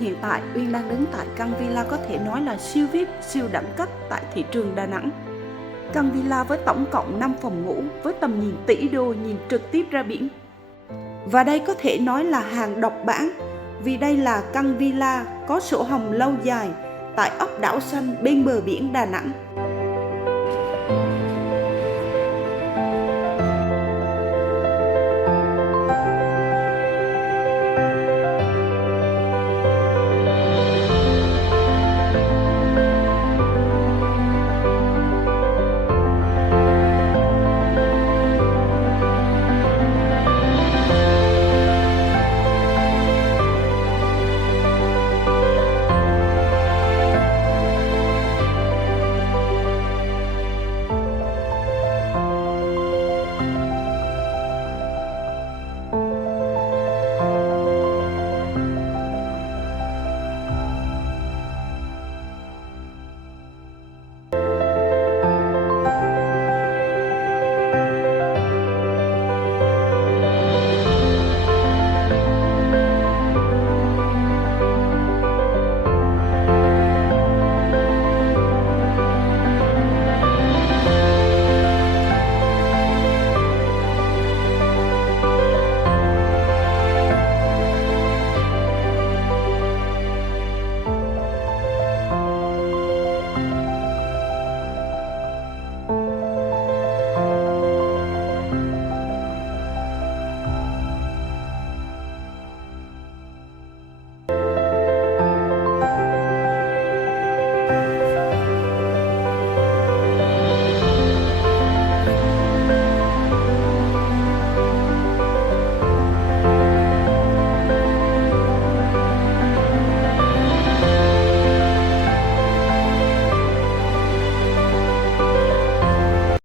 Hiện tại Uyên đang đứng tại căn villa có thể nói là siêu VIP, siêu đẳng cấp tại thị trường Đà Nẵng. Căn villa với tổng cộng 5 phòng ngủ với tầm nhìn tỷ đô nhìn trực tiếp ra biển. Và đây có thể nói là hàng độc bản vì đây là căn villa có sổ hồng lâu dài tại ấp Đảo Xanh bên bờ biển Đà Nẵng.